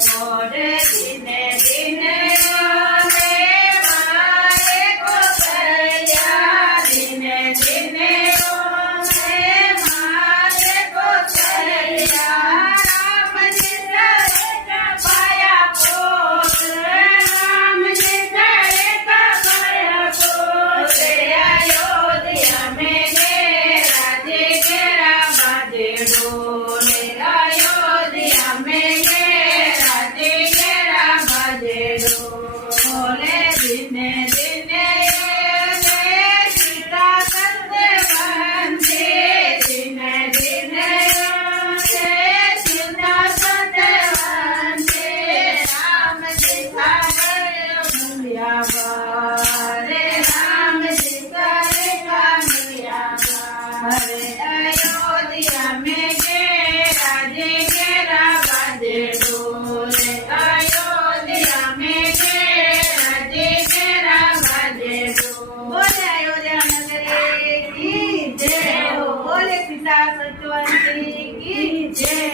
મોરે દિને દિને આવે મારે કોસૈયા દિને દિને આવે મારે કોસૈયા રામજી કરે કપાયા પોત રામજી કરે કપાયા પોત અયોધ્યા મેં ઘેરા જે ઘેરા બાજે ડોલે અયોધ્યા મેં ઘેરા જે ઘેરા બાજે ડોલે દિને દિને સીતા સત્યવંતે દિને દિને સીતા સત્યવંતે રામજી કરે મુલ્યા રે રામજી કરે કામયા હરે અયોધ્યા મેં ઘેરા જે ઘેરા બાજે ડોલે અયોધ્યા મેં ઘેરા જે ઘેરા બાજે ડોલે અયોધ્યા નગરી કી જય બોલે સીતા સત્યવંતી કી જય।